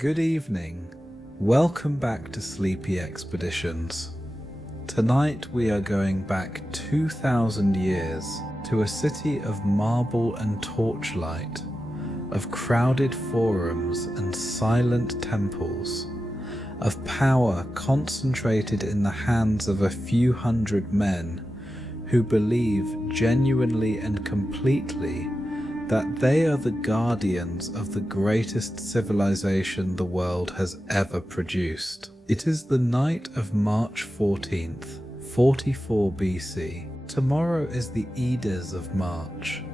Good evening. Welcome back to Sleepy Expeditions. Tonight we are going back 2,000 years to a city of marble and torchlight, of crowded forums and silent temples, of power concentrated in the hands of a few hundred men who believe genuinely and completely that they are the guardians of the greatest civilization the world has ever produced. It is the night of March 14th, 44 BC. Tomorrow is the Ides of March,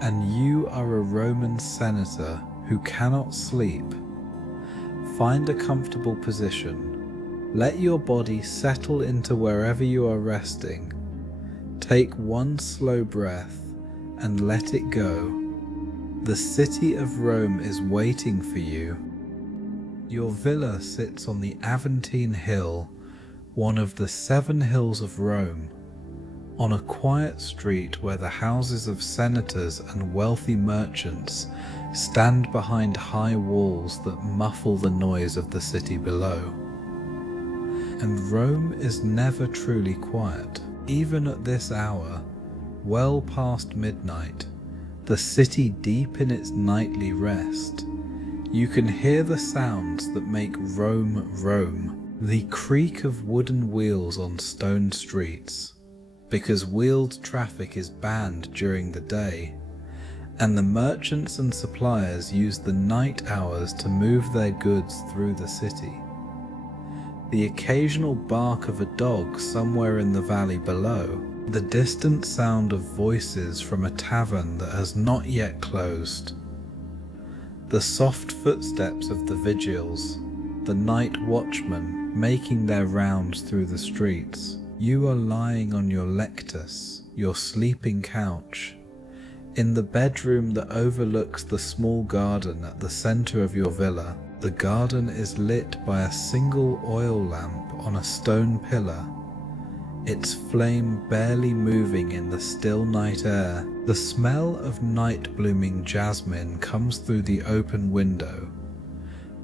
and you are a Roman senator who cannot sleep. Find a comfortable position. Let your body settle into wherever you are resting. Take one slow breath and let it go. The city of Rome is waiting for you. Your villa sits on the Aventine Hill, one of the 7 hills of Rome, on a quiet street where the houses of senators and wealthy merchants stand behind high walls that muffle the noise of the city below. And Rome is never truly quiet. Even at this hour, well past midnight, the city deep in its nightly rest, you can hear the sounds that make Rome Rome, the creak of wooden wheels on stone streets, because wheeled traffic is banned during the day, and the merchants and suppliers use the night hours to move their goods through the city. The occasional bark of a dog somewhere in the valley below, the distant sound of voices from a tavern that has not yet closed, the soft footsteps of the vigils, the night watchmen making their rounds through the streets. You are lying on your lectus, your sleeping couch, in the bedroom that overlooks the small garden at the center of your villa. The garden is lit by a single oil lamp on a stone pillar, its flame barely moving in the still night air. The smell of night-blooming jasmine comes through the open window,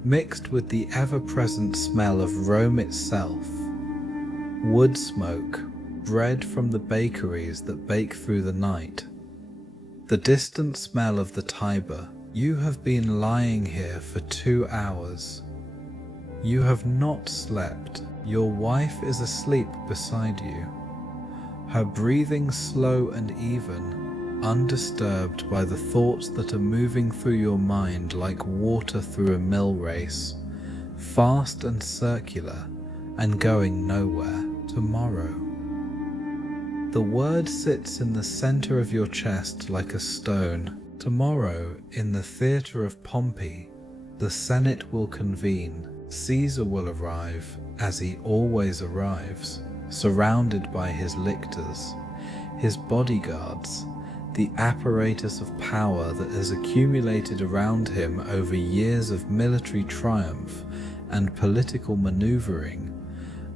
mixed with the ever-present smell of Rome itself. Wood smoke, bread from the bakeries that bake through the night. The distant smell of the Tiber. You have been lying here for 2 hours. You have not slept. Your wife is asleep beside you, her breathing slow and even, undisturbed by the thoughts that are moving through your mind like water through a mill race, fast and circular and going nowhere. Tomorrow. The word sits in the center of your chest like a stone. Tomorrow, in the Theatre of Pompey, the Senate will convene. Caesar will arrive, as he always arrives, surrounded by his lictors, his bodyguards, the apparatus of power that has accumulated around him over years of military triumph and political maneuvering,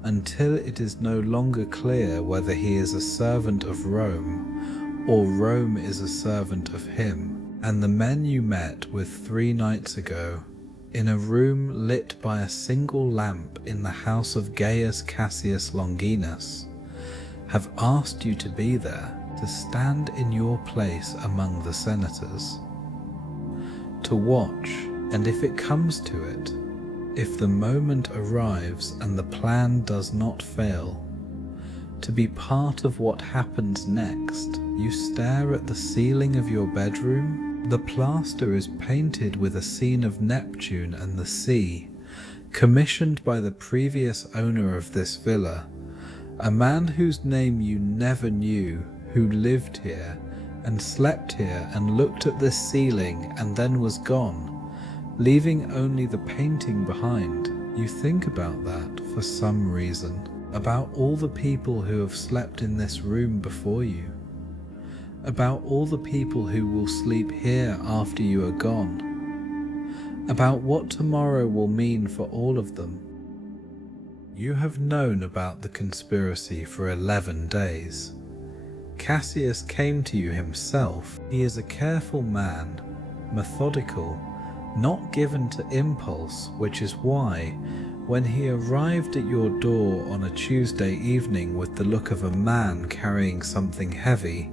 until it is no longer clear whether he is a servant of Rome or Rome is a servant of him. And the men you met with 3 nights ago, in a room lit by a single lamp in the house of Gaius Cassius Longinus, have asked you to be there, to stand in your place among the senators, to watch, and if it comes to it, if the moment arrives and the plan does not fail, to be part of what happens next. You stare at the ceiling of your bedroom. The plaster is painted with a scene of Neptune and the sea, commissioned by the previous owner of this villa, a man whose name you never knew, who lived here and slept here and looked at this ceiling and then was gone, leaving only the painting behind. You think about that for some reason, about all the people who have slept in this room before you, about all the people who will sleep here after you are gone, about what tomorrow will mean for all of them. You have known about the conspiracy for 11 days. Cassius came to you himself. He is a careful man, methodical, not given to impulse, which is why, when he arrived at your door on a Tuesday evening with the look of a man carrying something heavy,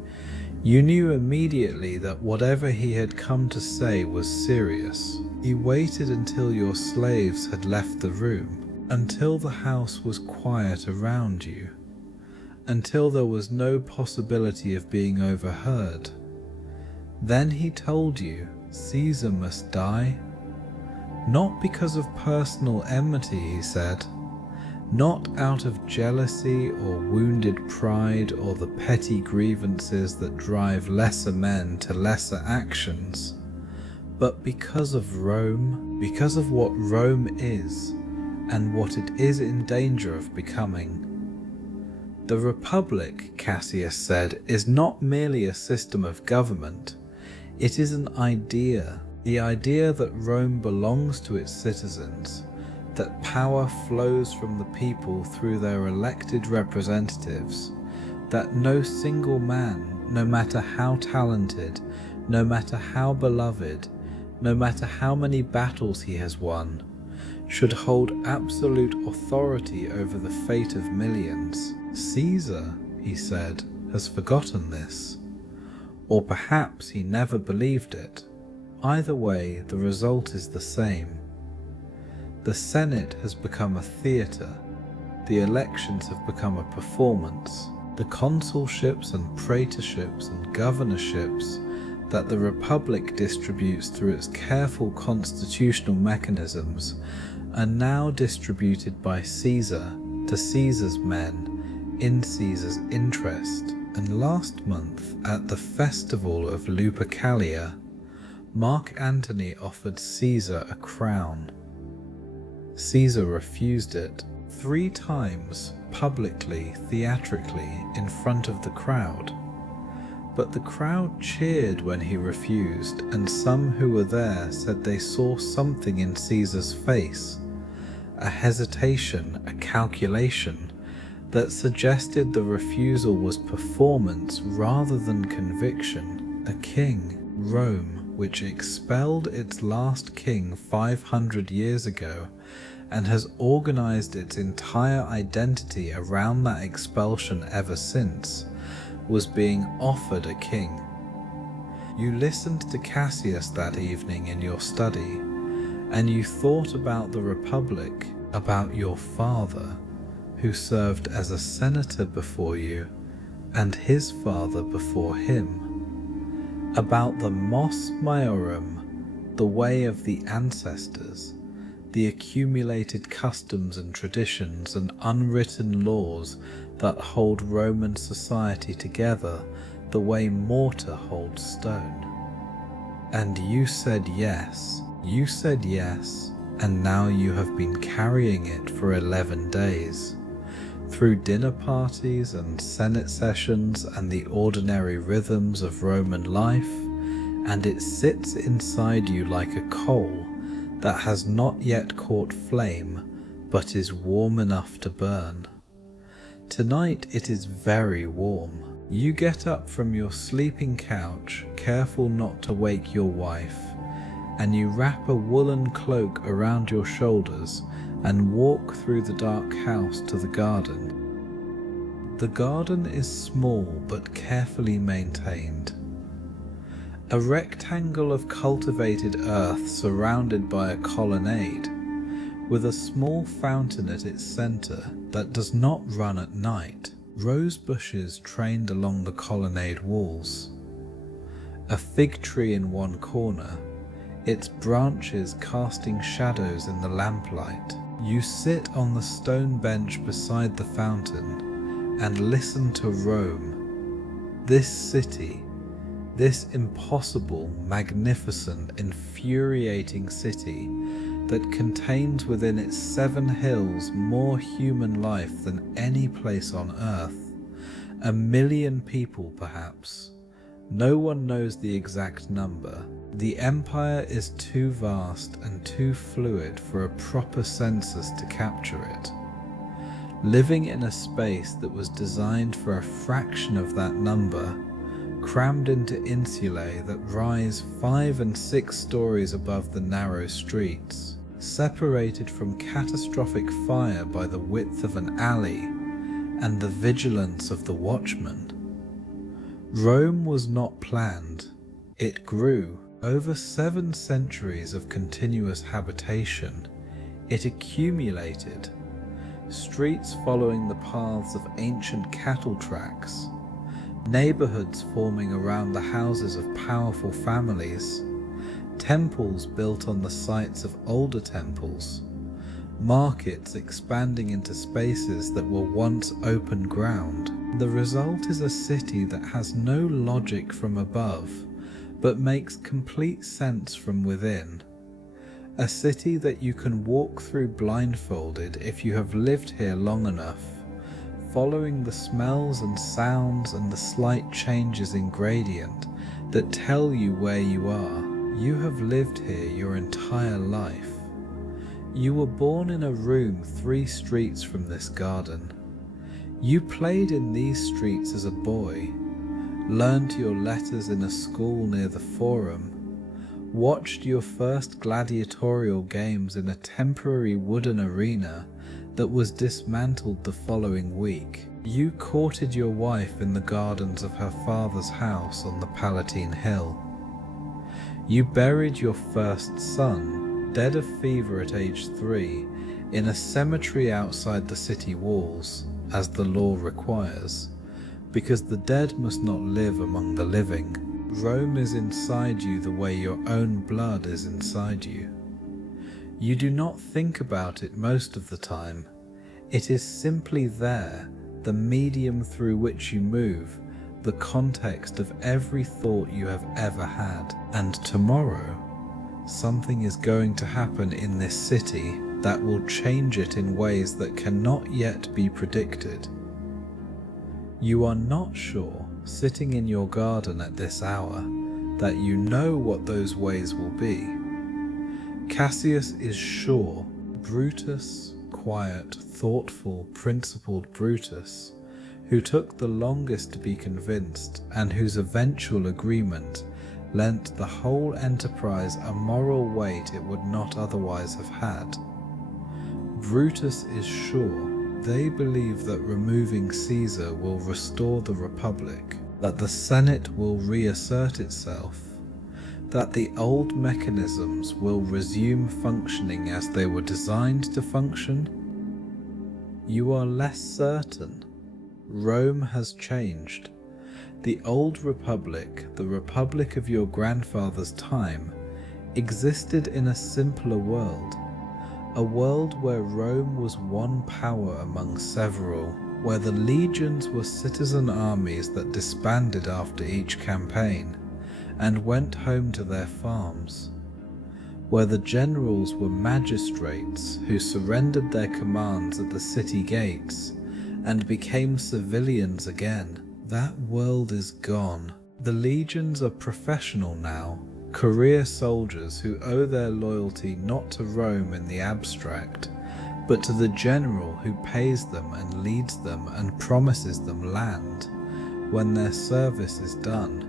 you knew immediately that whatever he had come to say was serious. He waited until your slaves had left the room, until the house was quiet around you, until there was no possibility of being overheard. Then he told you Caesar must die. Not because of personal enmity, he said, not out of jealousy or wounded pride or the petty grievances that drive lesser men to lesser actions, but because of Rome, because of what Rome is and what it is in danger of becoming. The Republic, Cassius said, is not merely a system of government, it is an idea, the idea that Rome belongs to its citizens, that power flows from the people through their elected representatives, that no single man, no matter how talented, no matter how beloved, no matter how many battles he has won, should hold absolute authority over the fate of millions. Caesar, he said, has forgotten this. Or perhaps he never believed it. Either way, the result is the same. The Senate has become a theatre, the elections have become a performance, the consulships and praetorships and governorships that the Republic distributes through its careful constitutional mechanisms are now distributed by Caesar to Caesar's men in Caesar's interest. And last month, at the festival of Lupercalia, Mark Antony offered Caesar a crown. Caesar refused it 3 times, publicly, theatrically, in front of the crowd. But the crowd cheered when he refused, and some who were there said they saw something in Caesar's face, a hesitation, a calculation, that suggested the refusal was performance rather than conviction. A king, Rome, which expelled its last king 500 years ago, and has organized its entire identity around that expulsion ever since, was being offered a king. You listened to Cassius that evening in your study, and you thought about the Republic, about your father, who served as a senator before you, and his father before him, about the Mos Maiorum, the way of the ancestors, the accumulated customs and traditions and unwritten laws that hold Roman society together the way mortar holds stone. And you said yes, and now you have been carrying it for 11 days, through dinner parties and Senate sessions and the ordinary rhythms of Roman life, and it sits inside you like a coal that has not yet caught flame, but is warm enough to burn. Tonight it is very warm. You get up from your sleeping couch, careful not to wake your wife, and you wrap a woolen cloak around your shoulders and walk through the dark house to the garden. The garden is small but carefully maintained. A rectangle of cultivated earth surrounded by a colonnade, with a small fountain at its centre that does not run at night, rose bushes trained along the colonnade walls, a fig tree in one corner, its branches casting shadows in the lamplight. You sit on the stone bench beside the fountain and listen to Rome, this city, this impossible, magnificent, infuriating city that contains within its 7 hills more human life than any place on earth. 1 million people, perhaps. No one knows the exact number. The empire is too vast and too fluid for a proper census to capture it. Living in a space that was designed for a fraction of that number, crammed into insulae that rise 5 and 6 stories above the narrow streets, separated from catastrophic fire by the width of an alley and the vigilance of the watchman. Rome was not planned. It grew. Over 7 centuries of continuous habitation, it accumulated. Streets following the paths of ancient cattle tracks, neighborhoods forming around the houses of powerful families, temples built on the sites of older temples, markets expanding into spaces that were once open ground. The result is a city that has no logic from above, but makes complete sense from within. A city that you can walk through blindfolded if you have lived here long enough, following the smells and sounds and the slight changes in gradient that tell you where you are. You have lived here your entire life. You were born in a room 3 streets from this garden. You played in these streets as a boy, learned your letters in a school near the Forum, watched your first gladiatorial games in a temporary wooden arena that was dismantled the following week. You courted your wife in the gardens of her father's house on the Palatine Hill. You buried your first son, dead of fever at age 3, in a cemetery outside the city walls, as the law requires, because the dead must not live among the living. Rome is inside you the way your own blood is inside you. You do not think about it most of the time. It is simply there, the medium through which you move, the context of every thought you have ever had. And tomorrow, something is going to happen in this city that will change it in ways that cannot yet be predicted. You are not sure, sitting in your garden at this hour, that you know what those ways will be. Cassius is sure. Brutus, quiet, thoughtful, principled Brutus, who took the longest to be convinced and whose eventual agreement lent the whole enterprise a moral weight it would not otherwise have had. Brutus is sure. They believe that removing Caesar will restore the Republic, that the Senate will reassert itself, that the old mechanisms will resume functioning as they were designed to function. You are less certain. Rome has changed. The old Republic, the Republic of your grandfather's time, existed in a simpler world. A world where Rome was one power among several, where the legions were citizen armies that disbanded after each campaign and went home to their farms, where the generals were magistrates who surrendered their commands at the city gates and became civilians again. That world is gone. The legions are professional now, career soldiers who owe their loyalty not to Rome in the abstract, but to the general who pays them and leads them and promises them land when their service is done.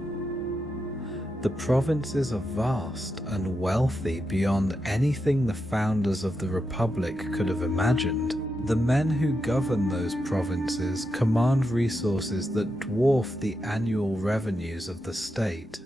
The provinces are vast and wealthy beyond anything the founders of the Republic could have imagined. The men who govern those provinces command resources that dwarf the annual revenues of the state.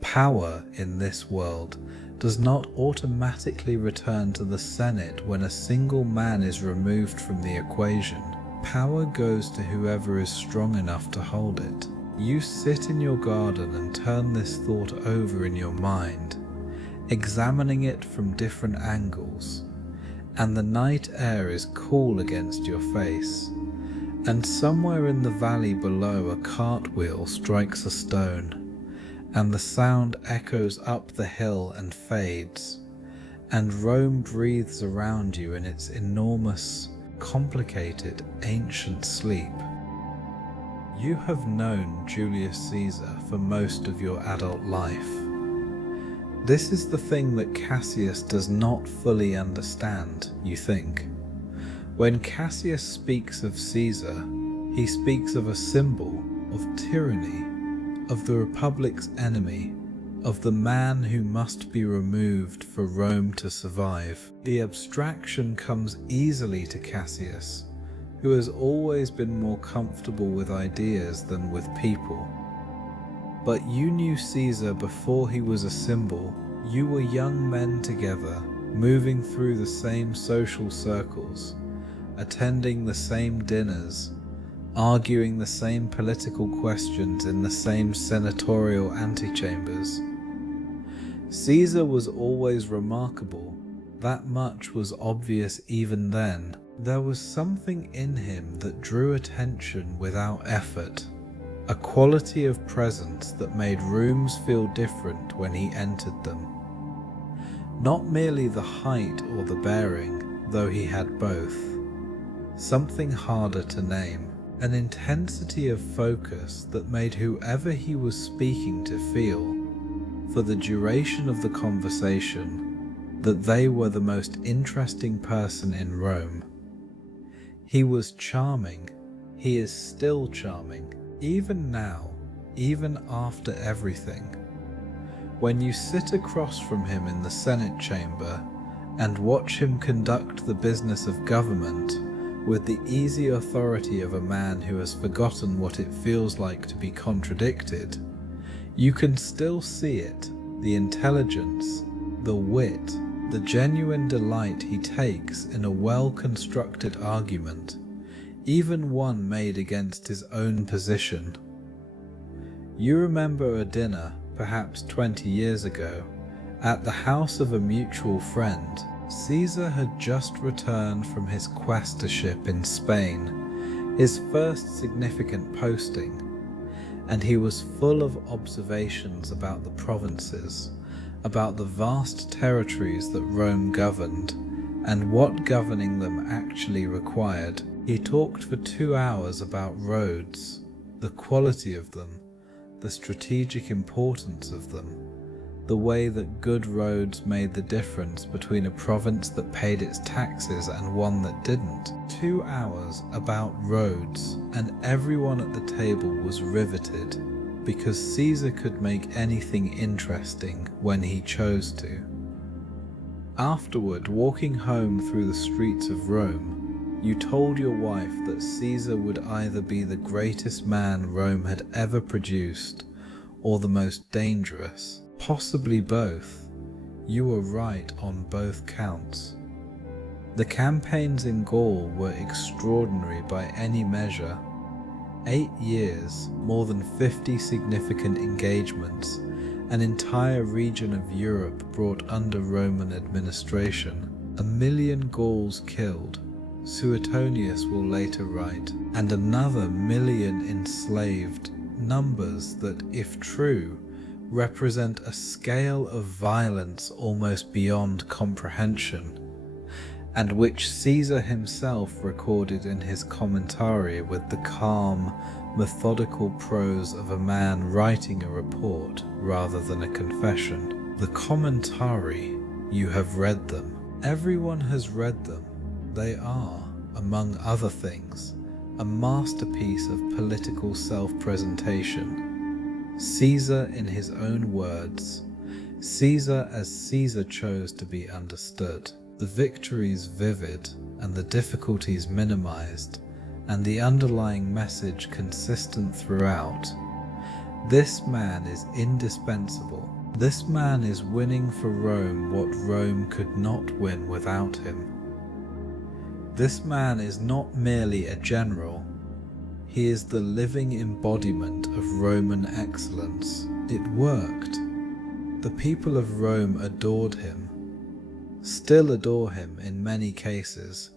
Power in this world does not automatically return to the Senate when a single man is removed from the equation. Power goes to whoever is strong enough to hold it. You sit in your garden and turn this thought over in your mind, examining it from different angles, and the night air is cool against your face, and somewhere in the valley below a cartwheel strikes a stone, and the sound echoes up the hill and fades, and Rome breathes around you in its enormous, complicated, ancient sleep. You have known Julius Caesar for most of your adult life. This is the thing that Cassius does not fully understand, you think. When Cassius speaks of Caesar, he speaks of a symbol of tyranny, of the Republic's enemy, of the man who must be removed for Rome to survive. The abstraction comes easily to Cassius, who has always been more comfortable with ideas than with people. But you knew Caesar before he was a symbol. You were young men together, moving through the same social circles, attending the same dinners, arguing the same political questions in the same senatorial antechambers. Caesar was always remarkable. That much was obvious even then. There was something in him that drew attention without effort, a quality of presence that made rooms feel different when he entered them. Not merely the height or the bearing, though he had both. Something harder to name, an intensity of focus that made whoever he was speaking to feel, for the duration of the conversation, that they were the most interesting person in Rome. He was charming. He is still charming, even now, even after everything. When you sit across from him in the Senate chamber and watch him conduct the business of government with the easy authority of a man who has forgotten what it feels like to be contradicted, you can still see it, the intelligence, the wit, the genuine delight he takes in a well-constructed argument, even one made against his own position. You remember a dinner, perhaps 20 years ago, at the house of a mutual friend. Caesar had just returned from his quaestorship in Spain, his first significant posting, and he was full of observations about the provinces, about the vast territories that Rome governed, and what governing them actually required. He talked for 2 hours about roads, the quality of them, the strategic importance of them, the way that good roads made the difference between a province that paid its taxes and one that didn't. 2 hours about roads, and everyone at the table was riveted, because Caesar could make anything interesting when he chose to. Afterward, walking home through the streets of Rome, you told your wife that Caesar would either be the greatest man Rome had ever produced, or the most dangerous. Possibly both. You were right on both counts. The campaigns in Gaul were extraordinary by any measure. 8 years, more than 50 significant engagements, an entire region of Europe brought under Roman administration, 1 million Gauls killed, Suetonius will later write, and another 1 million enslaved, numbers that, if true, represent a scale of violence almost beyond comprehension, and which Caesar himself recorded in his commentary with the calm, methodical prose of a man writing a report rather than a confession. The commentary, you have read them. Everyone has read them. They are, among other things, a masterpiece of political self-presentation. Caesar in his own words, Caesar as Caesar chose to be understood, the victories vivid and the difficulties minimized, and the underlying message consistent throughout. This man is indispensable. This man is winning for Rome what Rome could not win without him. This man is not merely a general. He is the living embodiment of Roman excellence. It worked. The people of Rome adored him, still adore him in many cases.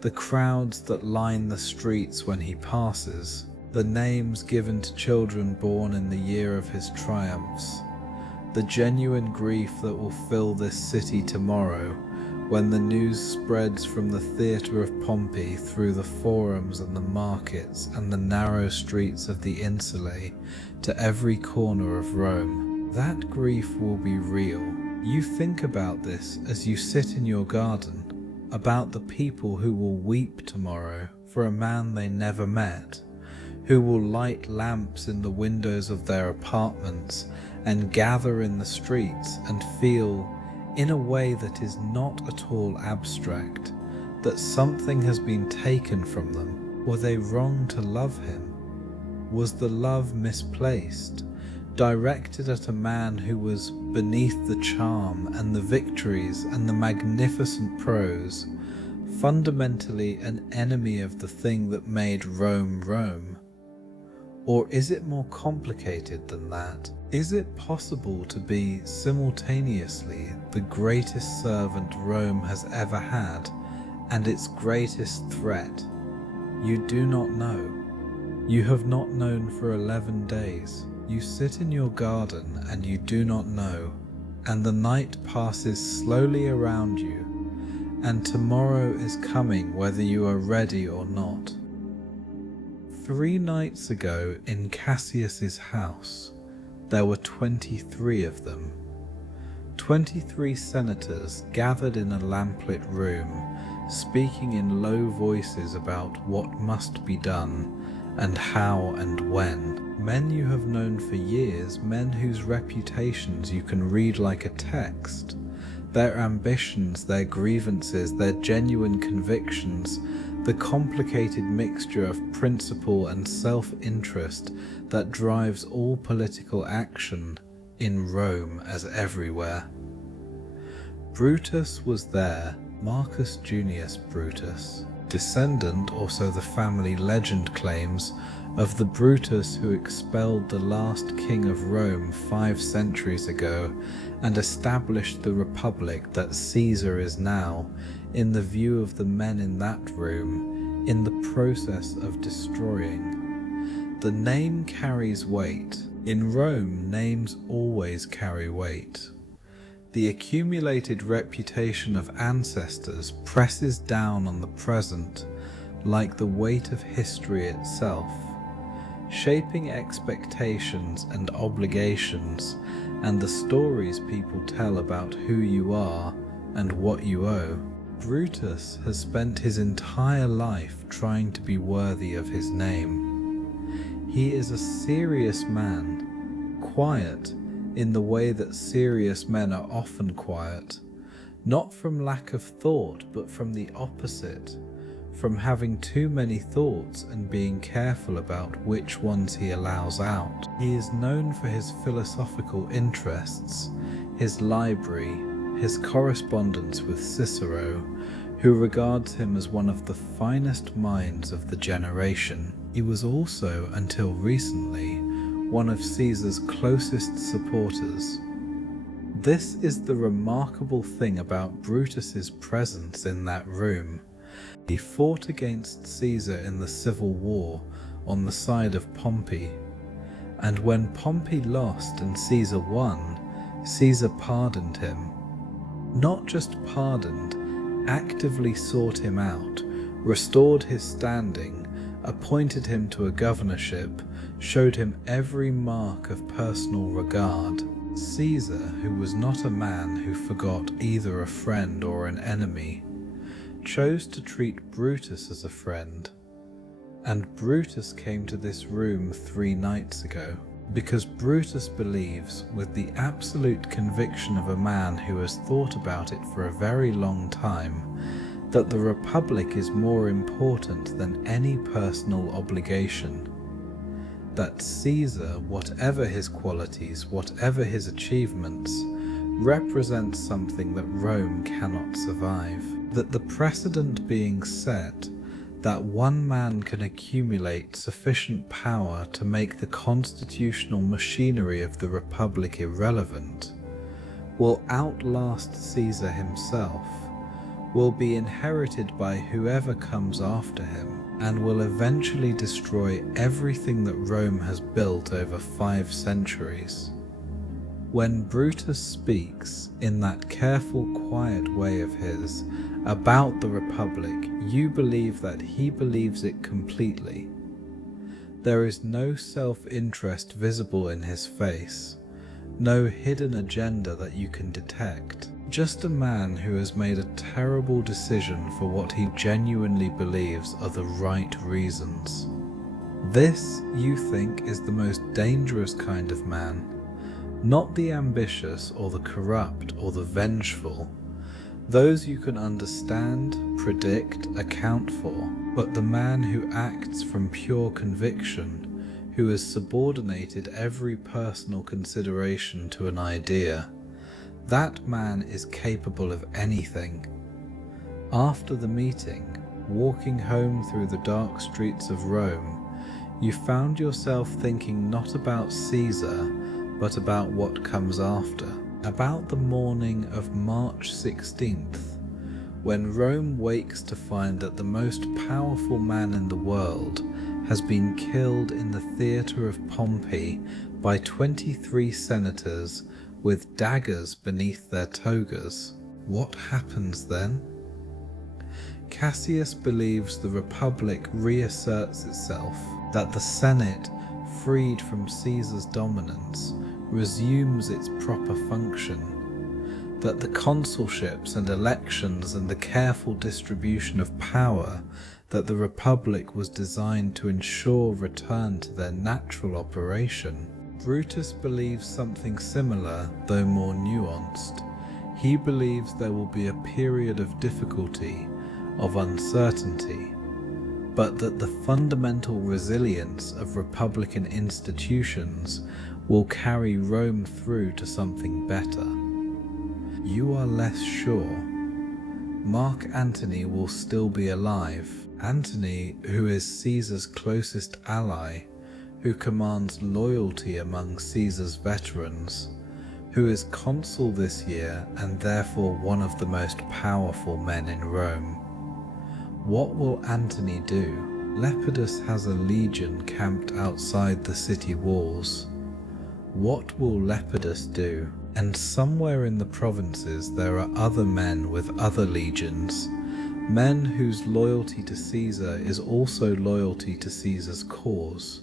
The crowds that line the streets when he passes, the names given to children born in the year of his triumphs, the genuine grief that will fill this city tomorrow when the news spreads from the Theatre of Pompey through the forums and the markets and the narrow streets of the insulae to every corner of Rome. That grief will be real. You think about this as you sit in your garden, about the people who will weep tomorrow for a man they never met, who will light lamps in the windows of their apartments and gather in the streets and feel, in a way that is not at all abstract, that something has been taken from them. Were they wrong to love him? Was the love misplaced, directed at a man who was beneath the charm and the victories and the magnificent prose, fundamentally an enemy of the thing that made Rome Rome? Or is it more complicated than that? Is it possible to be simultaneously the greatest servant Rome has ever had and its greatest threat? You do not know. You have not known for 11 days. You sit in your garden and you do not know, and the night passes slowly around you, and tomorrow is coming whether you are ready or not. 3 nights ago in Cassius's house, there were 23 of them. 23 senators gathered in a lamplit room, speaking in low voices about what must be done, and how and when. Men you have known for years, men whose reputations you can read like a text. Their ambitions, their grievances, their genuine convictions, the complicated mixture of principle and self-interest that drives all political action, in Rome as everywhere. Brutus was there, Marcus Junius Brutus, descendant, or so the family legend claims, of the Brutus who expelled the last king of Rome 5 centuries ago and established the republic that Caesar is now, in the view of the men in that room, in the process of destroying. The name carries weight. In Rome, names always carry weight. The accumulated reputation of ancestors presses down on the present like the weight of history itself, shaping expectations and obligations and the stories people tell about who you are and what you owe. Brutus has spent his entire life trying to be worthy of his name. He is a serious man, quiet in the way that serious men are often quiet, not from lack of thought but from the opposite, from having too many thoughts and being careful about which ones he allows out. He is known for his philosophical interests, his library, his correspondence with Cicero, who regards him as one of the finest minds of the generation. He was also, until recently, one of Caesar's closest supporters. This is the remarkable thing about Brutus's presence in that room. He fought against Caesar in the civil war on the side of Pompey, and when Pompey lost and Caesar won, Caesar pardoned him. Not just pardoned, actively sought him out, restored his standing, appointed him to a governorship, showed him every mark of personal regard. Caesar, who was not a man who forgot either a friend or an enemy, chose to treat Brutus as a friend. And Brutus came to this room 3 nights ago, because Brutus believes, with the absolute conviction of a man who has thought about it for a very long time, that the Republic is more important than any personal obligation. That Caesar, whatever his qualities, whatever his achievements, represents something that Rome cannot survive. That the precedent being set, that one man can accumulate sufficient power to make the constitutional machinery of the Republic irrelevant, will outlast Caesar himself, will be inherited by whoever comes after him, and will eventually destroy everything that Rome has built over 5 centuries. When Brutus speaks, in that careful, quiet way of his, about the Republic, you believe that he believes it completely. There is no self-interest visible in his face, no hidden agenda that you can detect. Just a man who has made a terrible decision for what he genuinely believes are the right reasons. This, you think, is the most dangerous kind of man, not the ambitious or the corrupt or the vengeful, those you can understand, predict, account for, but the man who acts from pure conviction, who has subordinated every personal consideration to an idea. That man is capable of anything. After the meeting, walking home through the dark streets of Rome, you found yourself thinking not about Caesar, but about what comes after. About the morning of March 16th, when Rome wakes to find that the most powerful man in the world has been killed in the Theatre of Pompey by 23 senators with daggers beneath their togas. What happens then? Cassius believes the Republic reasserts itself, that the Senate, freed from Caesar's dominance, resumes its proper function, that the consulships and elections and the careful distribution of power that the Republic was designed to ensure return to their natural operation. Brutus believes something similar, though more nuanced. He believes there will be a period of difficulty, of uncertainty, but that the fundamental resilience of republican institutions will carry Rome through to something better. You are less sure. Mark Antony will still be alive. Antony, who is Caesar's closest ally, who commands loyalty among Caesar's veterans, who is consul this year and therefore one of the most powerful men in Rome. What will Antony do? Lepidus has a legion camped outside the city walls. What will Lepidus do? And somewhere in the provinces there are other men with other legions, men whose loyalty to Caesar is also loyalty to Caesar's cause.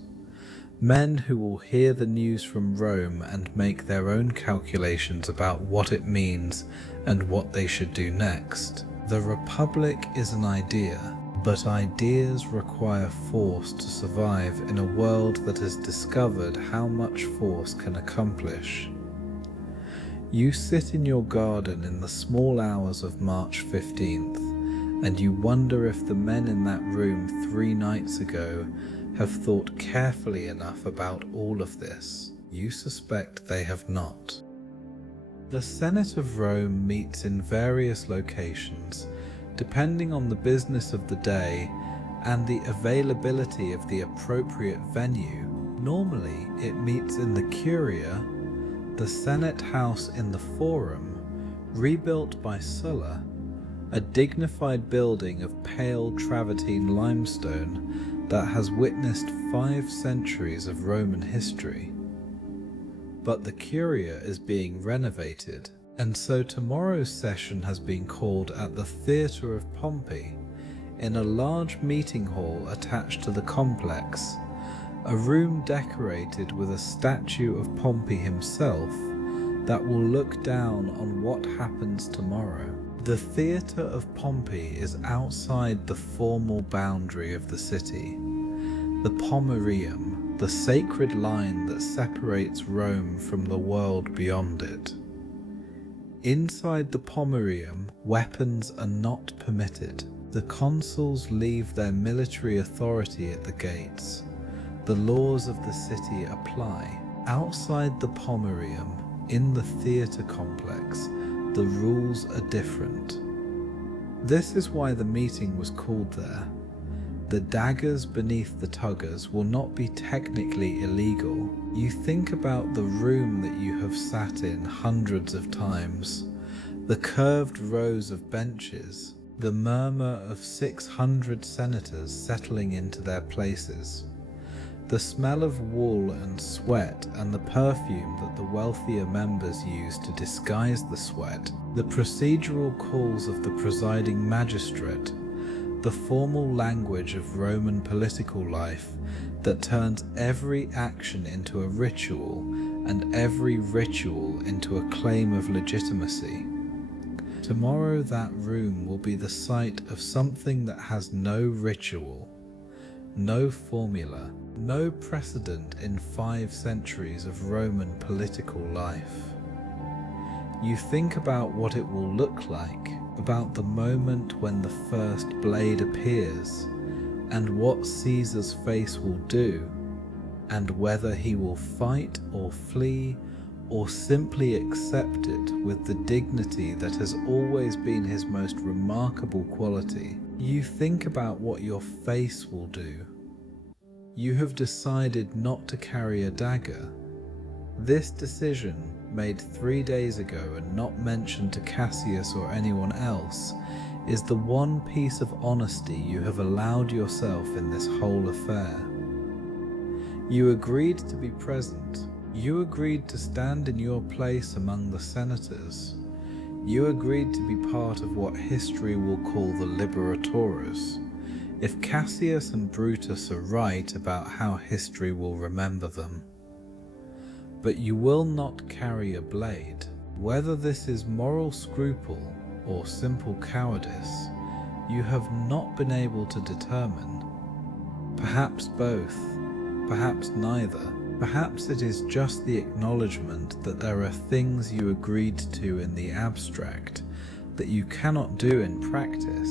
Men who will hear the news from Rome and make their own calculations about what it means and what they should do next. The Republic is an idea, but ideas require force to survive in a world that has discovered how much force can accomplish. You sit in your garden in the small hours of March 15th, and you wonder if the men in that room 3 nights ago have thought carefully enough about all of this. You suspect they have not. The Senate of Rome meets in various locations, depending on the business of the day and the availability of the appropriate venue. Normally, it meets in the Curia, the Senate House in the Forum, rebuilt by Sulla, a dignified building of pale travertine limestone that has witnessed 5 centuries of Roman history. But the Curia is being renovated, and so tomorrow's session has been called at the Theatre of Pompey, in a large meeting hall attached to the complex, a room decorated with a statue of Pompey himself that will look down on what happens tomorrow. The Theatre of Pompey is outside the formal boundary of the city, the Pomerium, the sacred line that separates Rome from the world beyond it. Inside the Pomerium, weapons are not permitted. The consuls leave their military authority at the gates. The laws of the city apply. Outside the Pomerium, in the theatre complex, the rules are different. This is why the meeting was called there. The daggers beneath the togas will not be technically illegal. You think about the room that you have sat in hundreds of times, the curved rows of benches, the murmur of 600 senators settling into their places, the smell of wool and sweat and the perfume that the wealthier members use to disguise the sweat, the procedural calls of the presiding magistrate, the formal language of Roman political life that turns every action into a ritual and every ritual into a claim of legitimacy. Tomorrow that room will be the site of something that has no ritual, no formula, no precedent in 5 centuries of Roman political life. You think about what it will look like, about the moment when the first blade appears, and what Caesar's face will do, and whether he will fight or flee, or simply accept it with the dignity that has always been his most remarkable quality. You think about what your face will do. You have decided not to carry a dagger. This decision, made 3 days ago and not mentioned to Cassius or anyone else, is the one piece of honesty you have allowed yourself in this whole affair. You agreed to be present. You agreed to stand in your place among the senators. You agreed to be part of what history will call the Liberatores, if Cassius and Brutus are right about how history will remember them. But you will not carry a blade. Whether this is moral scruple or simple cowardice, you have not been able to determine. Perhaps both, perhaps neither. Perhaps it is just the acknowledgement that there are things you agreed to in the abstract that you cannot do in practice,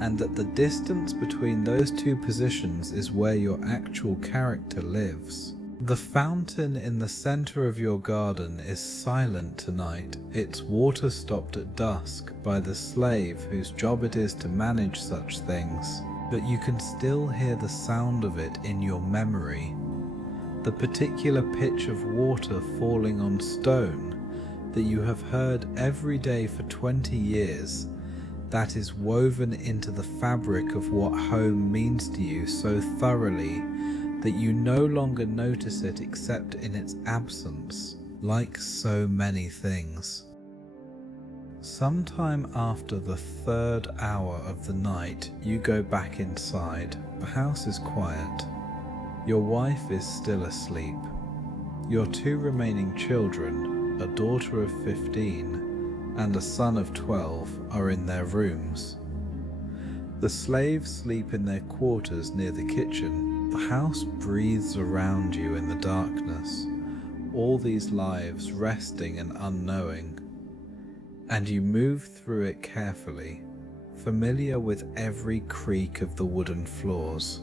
and that the distance between those two positions is where your actual character lives. The fountain in the center of your garden is silent tonight, its water stopped at dusk by the slave whose job it is to manage such things, but you can still hear the sound of it in your memory. The particular pitch of water falling on stone that you have heard every day for 20 years, that is woven into the fabric of what home means to you so thoroughly that you no longer notice it except in its absence, like so many things. Sometime after the 3rd hour of the night, you go back inside. The house is quiet. Your wife is still asleep. Your 2 remaining children, a daughter of 15 and a son of 12, are in their rooms. The slaves sleep in their quarters near the kitchen. The house breathes around you in the darkness, all these lives resting and unknowing, and you move through it carefully, familiar with every creak of the wooden floors,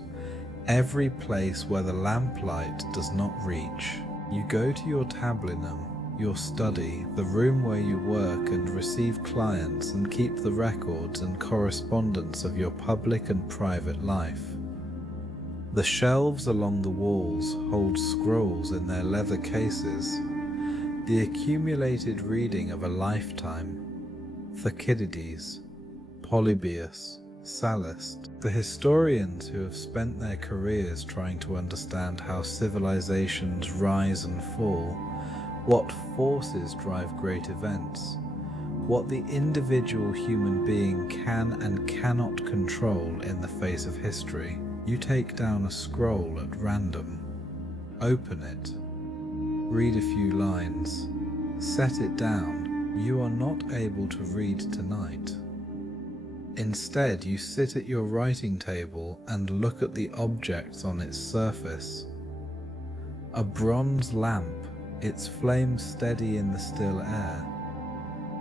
every place where the lamplight does not reach. You go to your tablinum, your study, the room where you work and receive clients and keep the records and correspondence of your public and private life. The shelves along the walls hold scrolls in their leather cases, the accumulated reading of a lifetime. Thucydides, Polybius, Sallust, the historians who have spent their careers trying to understand how civilizations rise and fall, what forces drive great events, what the individual human being can and cannot control in the face of history. You take down a scroll at random, open it, read a few lines, set it down. You are not able to read tonight. Instead, you sit at your writing table and look at the objects on its surface. A bronze lamp, its flame steady in the still air.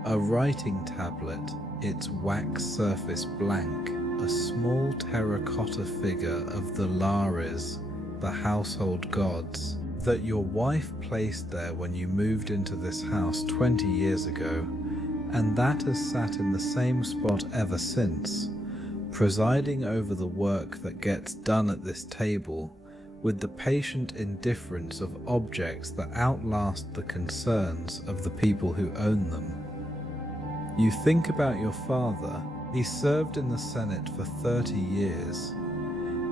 A writing tablet, its wax surface blank. A small terracotta figure of the Lares, the household gods, that your wife placed there when you moved into this house 20 years ago, and that has sat in the same spot ever since, presiding over the work that gets done at this table, with the patient indifference of objects that outlast the concerns of the people who own them. You think about your father. He served in the Senate for 30 years.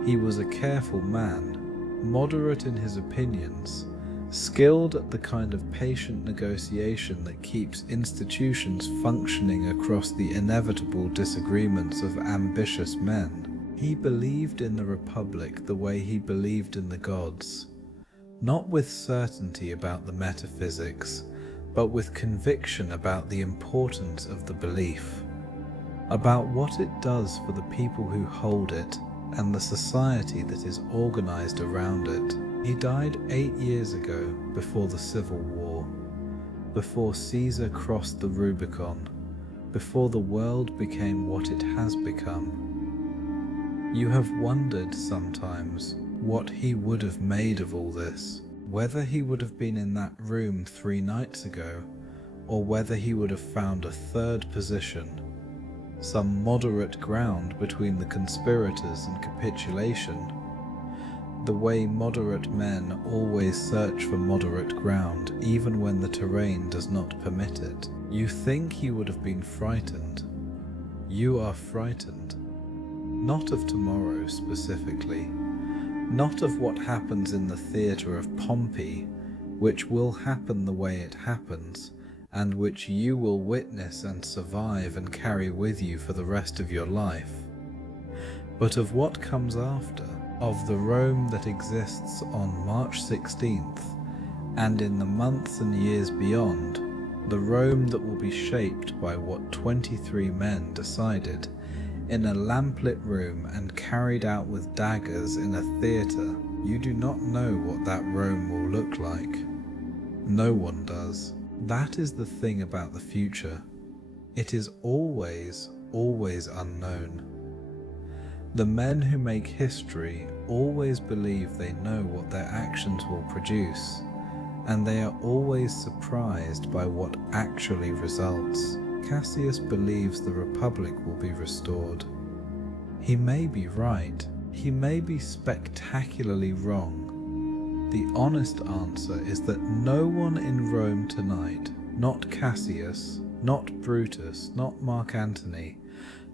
He was a careful man, moderate in his opinions, skilled at the kind of patient negotiation that keeps institutions functioning across the inevitable disagreements of ambitious men. He believed in the Republic the way he believed in the gods, not with certainty about the metaphysics, but with conviction about the importance of the belief, about what it does for the people who hold it and the society that is organized around it. He died 8 years ago, before the Civil War, before Caesar crossed the Rubicon, before the world became what it has become. You have wondered sometimes what he would have made of all this, whether he would have been in that room 3 nights ago, or whether he would have found a third position, some moderate ground between the conspirators and capitulation, the way moderate men always search for moderate ground even when the terrain does not permit it. You think he would have been frightened. You are frightened. Not of tomorrow specifically, not of what happens in the Theatre of Pompey, which will happen the way it happens, and which you will witness and survive and carry with you for the rest of your life, but of what comes after, of the Rome that exists on March 16th, and in the months and years beyond, the Rome that will be shaped by what 23 men decided in a lamplit room and carried out with daggers in a theatre. You do not know what that Rome will look like. No one does. That is the thing about the future. It is always, always unknown. The men who make history always believe they know what their actions will produce, and they are always surprised by what actually results. Cassius believes the Republic will be restored. He may be right. He may be spectacularly wrong. The honest answer is that no one in Rome tonight, not Cassius, not Brutus, not Mark Antony,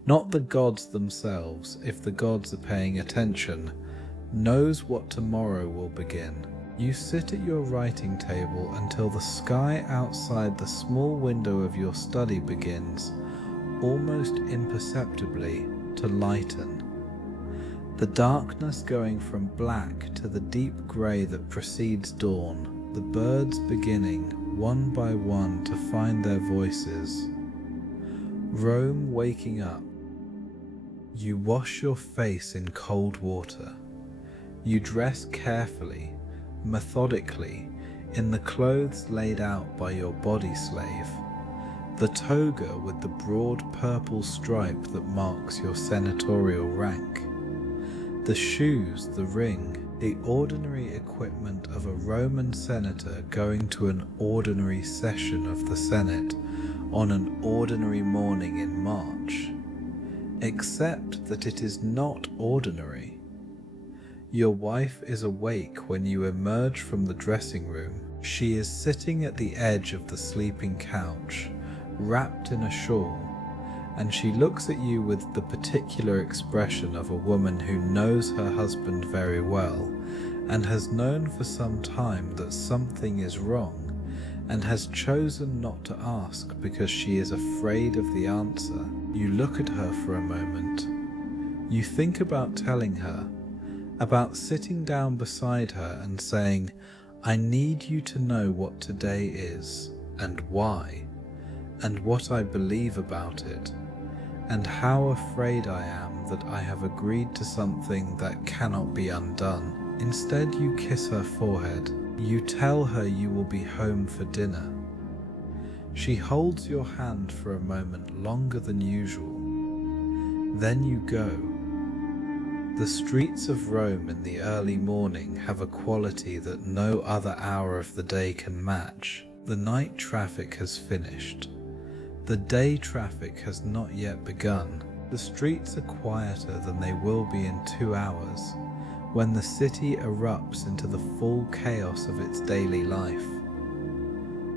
not the gods themselves, if the gods are paying attention, knows what tomorrow will begin. You sit at your writing table until the sky outside the small window of your study begins, almost imperceptibly, to lighten. The darkness going from black to the deep grey that precedes dawn, the birds beginning, one by one, to find their voices. Rome waking up. You wash your face in cold water. You dress carefully, methodically, in the clothes laid out by your body slave, the toga with the broad purple stripe that marks your senatorial rank, the shoes, the ring, the ordinary equipment of a Roman senator going to an ordinary session of the Senate on an ordinary morning in March, except that it is not ordinary. Your wife is awake when you emerge from the dressing room. She is sitting at the edge of the sleeping couch, wrapped in a shawl, and she looks at you with the particular expression of a woman who knows her husband very well and has known for some time that something is wrong and has chosen not to ask because she is afraid of the answer. You look at her for a moment. You think about telling her, about sitting down beside her and saying, "I need you to know what today is, and why, and what I believe about it, and how afraid I am that I have agreed to something that cannot be undone." Instead, you kiss her forehead. You tell her you will be home for dinner. She holds your hand for a moment longer than usual. Then you go. The streets of Rome in the early morning have a quality that no other hour of the day can match. The night traffic has finished. The day traffic has not yet begun. The streets are quieter than they will be in 2 hours, when the city erupts into the full chaos of its daily life.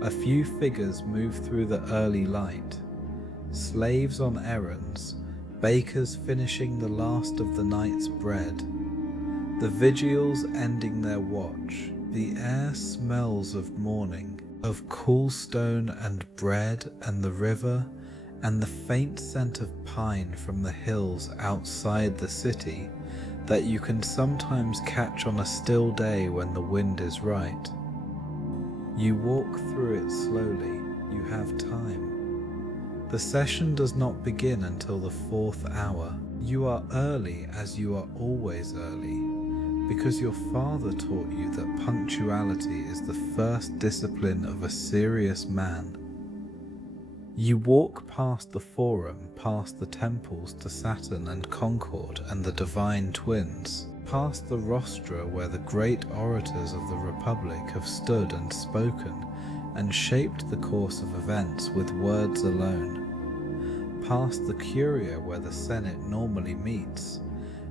A few figures move through the early light, slaves on errands, bakers finishing the last of the night's bread, the vigiles ending their watch. The air smells of morning, of cool stone and bread and the river and the faint scent of pine from the hills outside the city that you can sometimes catch on a still day when the wind is right. You walk through it slowly. You have time. The session does not begin until the 4th hour. You are early as you are always early, because your father taught you that punctuality is the first discipline of a serious man. You walk past the Forum, past the temples to Saturn and Concord and the Divine Twins, past the rostra where the great orators of the Republic have stood and spoken and shaped the course of events with words alone, past the Curia where the Senate normally meets,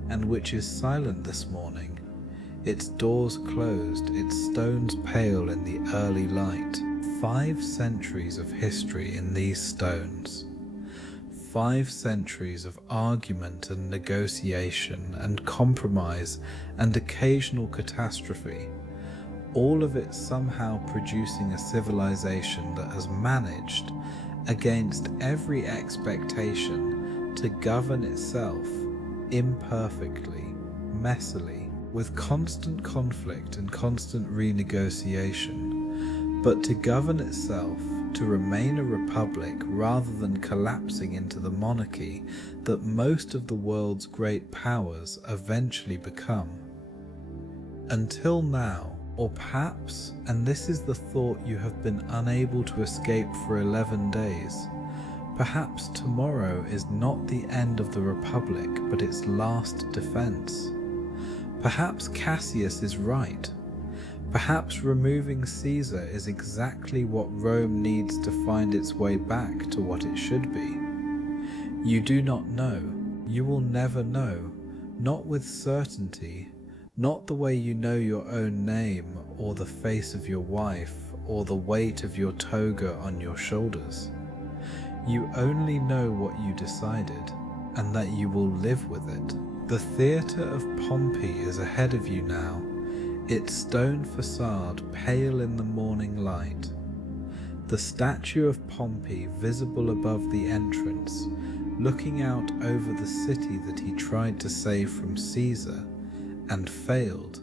and which is silent this morning, its doors closed, its stones pale in the early light. 5 centuries of history in these stones. 5 centuries of argument and negotiation and compromise and occasional catastrophe, all of it somehow producing a civilization that has managed, against every expectation, to govern itself imperfectly, messily, with constant conflict and constant renegotiation, but to govern itself, to remain a republic rather than collapsing into the monarchy that most of the world's great powers eventually become. Until now, or perhaps, and this is the thought you have been unable to escape for 11 days, perhaps tomorrow is not the end of the republic but its last defense. Perhaps Cassius is right. Perhaps removing Caesar is exactly what Rome needs to find its way back to what it should be. You do not know. You will never know. Not with certainty. Not the way you know your own name, or the face of your wife, or the weight of your toga on your shoulders. You only know what you decided, and that you will live with it. The Theatre of Pompey is ahead of you now, its stone facade pale in the morning light. The statue of Pompey visible above the entrance, looking out over the city that he tried to save from Caesar, and failed.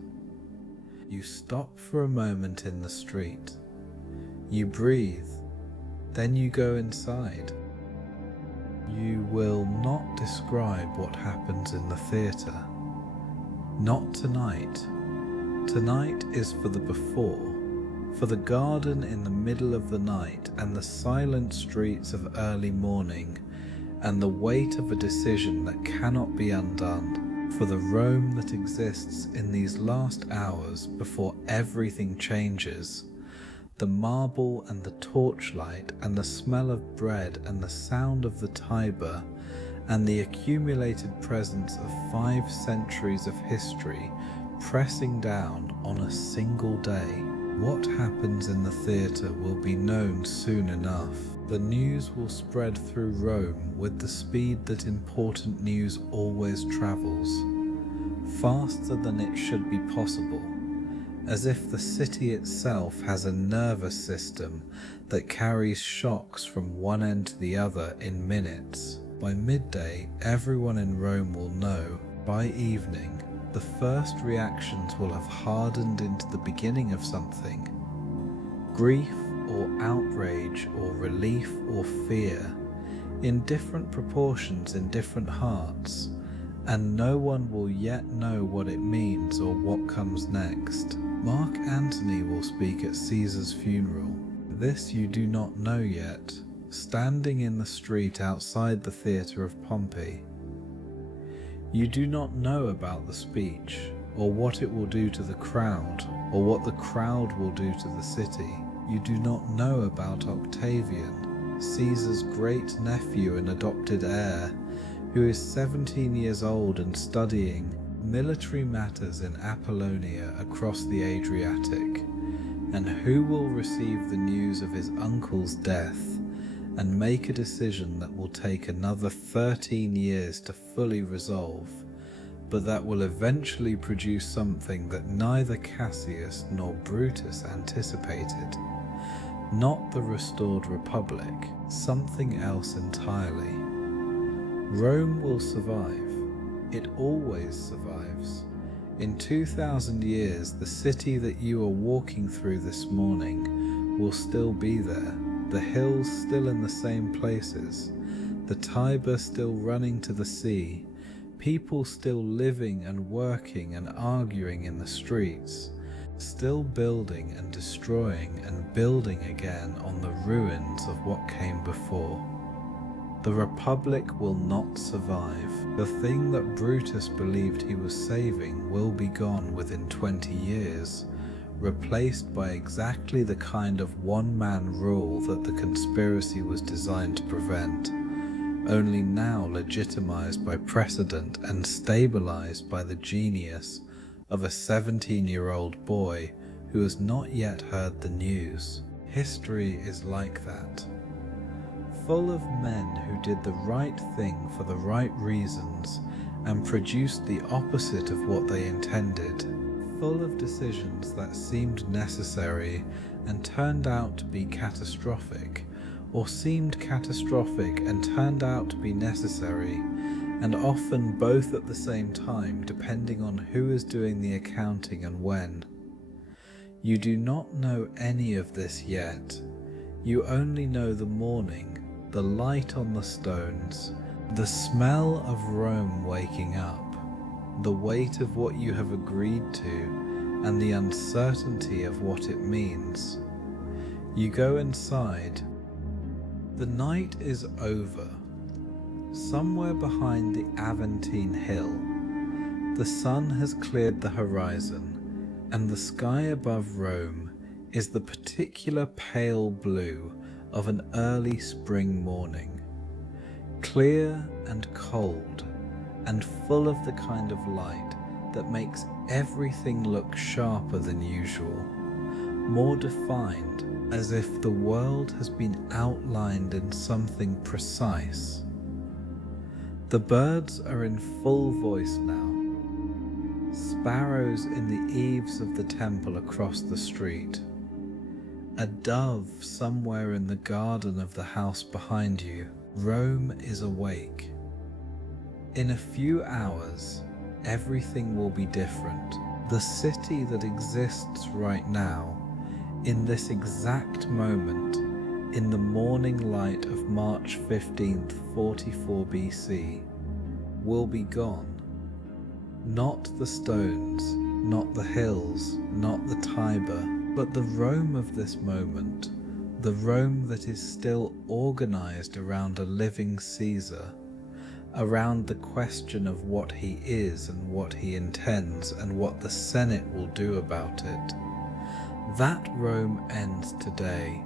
You stop for a moment in the street. You breathe, then you go inside. You will not describe what happens in the theatre. Not tonight. Tonight is for the before, for the garden in the middle of the night and the silent streets of early morning, and the weight of a decision that cannot be undone, for the Rome that exists in these last hours before everything changes, the marble and the torchlight and the smell of bread and the sound of the Tiber and the accumulated presence of 5 centuries of history pressing down on a single day. What happens in the theatre will be known soon enough. The news will spread through Rome with the speed that important news always travels, faster than it should be possible, as if the city itself has a nervous system that carries shocks from one end to the other in minutes. By midday, everyone in Rome will know. By evening, the first reactions will have hardened into the beginning of something. Grief or outrage or relief or fear, in different proportions in different hearts, and no one will yet know what it means or what comes next. Mark Antony will speak at Caesar's funeral. This you do not know yet, standing in the street outside the Theatre of Pompey. You do not know about the speech, or what it will do to the crowd, or what the crowd will do to the city. You do not know about Octavian, Caesar's great nephew and adopted heir, who is 17 years old and studying military matters in Apollonia across the Adriatic, and who will receive the news of his uncle's death and make a decision that will take another 13 years to fully resolve, but that will eventually produce something that neither Cassius nor Brutus anticipated. Not the restored republic, something else entirely. Rome will survive. It always survives. In 2,000 years, the city that you are walking through this morning will still be there, the hills still in the same places, the Tiber still running to the sea, people still living and working and arguing in the streets, still building and destroying and building again on the ruins of what came before. The Republic will not survive. The thing that Brutus believed he was saving will be gone within 20 years, replaced by exactly the kind of one-man rule that the conspiracy was designed to prevent, only now legitimized by precedent and stabilized by the genius of a 17-year-old boy who has not yet heard the news. History is like that. Full of men who did the right thing for the right reasons and produced the opposite of what they intended. Full of decisions that seemed necessary and turned out to be catastrophic, or seemed catastrophic and turned out to be necessary, and often both at the same time depending on who is doing the accounting and when. You do not know any of this yet. You only know the morning, the light on the stones, the smell of Rome waking up, the weight of what you have agreed to, and the uncertainty of what it means. You go inside. The night is over. Somewhere behind the Aventine Hill, the sun has cleared the horizon, and the sky above Rome is the particular pale blue of an early spring morning, clear and cold, and full of the kind of light that makes everything look sharper than usual, more defined, as if the world has been outlined in something precise. The birds are in full voice now. Sparrows in the eaves of the temple across the street. A dove somewhere in the garden of the house behind you. Rome is awake. In a few hours, everything will be different. The city that exists right now, in this exact moment, in the morning light of March 15th, 44 BC, will be gone. Not the stones, not the hills, not the Tiber, but the Rome of this moment, the Rome that is still organized around a living Caesar, around the question of what he is and what he intends and what the Senate will do about it. That Rome ends today.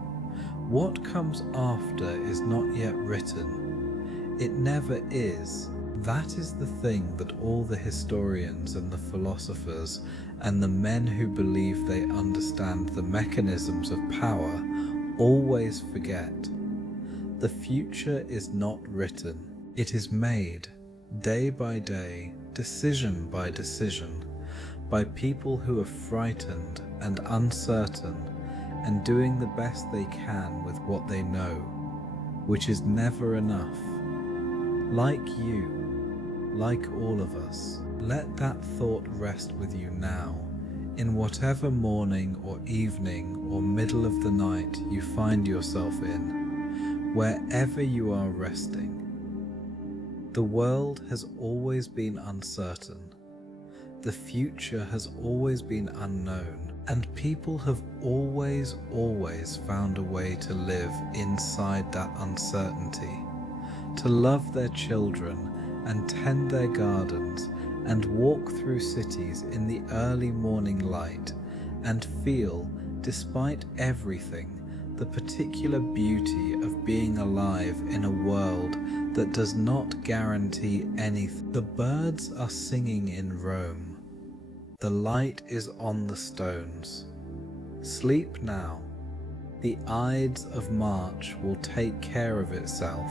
What comes after is not yet written. It never is. That is the thing that all the historians and the philosophers and the men who believe they understand the mechanisms of power always forget. The future is not written. It is made, day by day, decision by decision, by people who are frightened and uncertain and doing the best they can with what they know, which is never enough. Like you, like all of us, let that thought rest with you now, in whatever morning or evening or middle of the night you find yourself in, wherever you are resting. The world has always been uncertain. The future has always been unknown, and people have always found a way to live inside that uncertainty, to love their children and tend their gardens and walk through cities in the early morning light and feel, despite everything, the particular beauty of being alive in a world that does not guarantee anything. The birds are singing in Rome. The light is on the stones. Sleep now. The Ides of March will take care of itself.